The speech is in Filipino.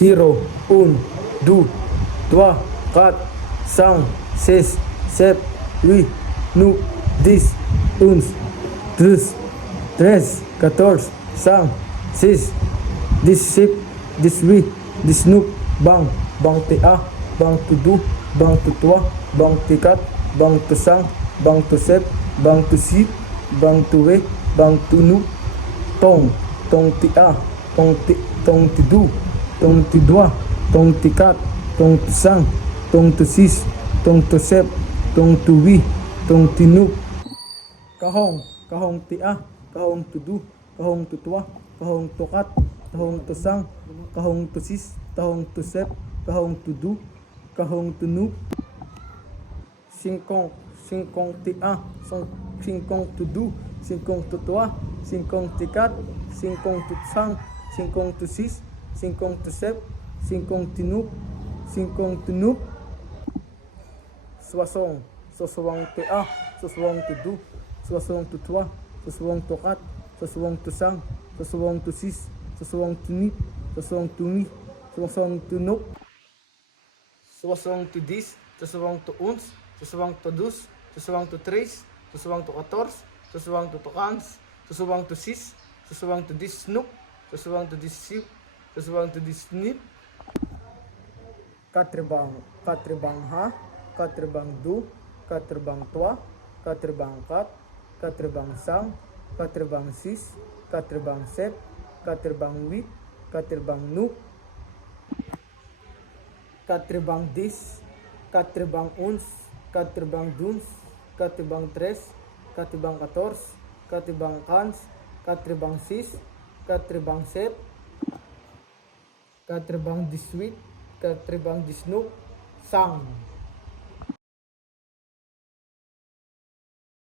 0, 1, 2, 3, 4, 5, 6, 7, 8, 9, 10, 11, 12, 13, 14, 15, 16, 17, 18, 19, bang, bang tia, bang tudu, bang tutua, bang tikat, bang tusang, bang tusep, bang tusi, bang tuwe, bang tunu, tong, tong tia, tong tidu, tong tidua, tong tikat, tong tusang, tong tusis, tong tusep, tong tuwi, tong tinu, kahong, kahong tia, kahong tudu, kahong tutua, kahong tukat, kahong tusang, kahong tusis, kahong tusep, kahong tudu, kahong tunu, singkong, singkong tia, singkong tudu, singkong tutua, singkong tikat, singkong tutsang, singkong tusis, singkong tusep, singkong tinup, singkong tunup, swasong, swaswang tia, swaswang tudu, swaswang tutua, swaswang tukat, swaswang tusang, swaswang tusis, swaswang tunip, swaswang tumi, swaswang tunup, swaswang tudis, swaswang tuuns, swaswang tudus, swaswang tutris, swaswang tukators, swaswang tutukans, swaswang tusis, swaswang tudisnup, swaswang tudisip, swaswang tudisnip, katribang, katribang ha, katribang du, katribang tua, katribang kat, katribang sang, katribang sis, katribang sep, katribang wit, katribang nup, katribang dis, katribang uns, katribang duns, katribang tres, katribang kators, katribang kans, katribang sis, katribang sep, katribang diswit, katribang disnup, sang.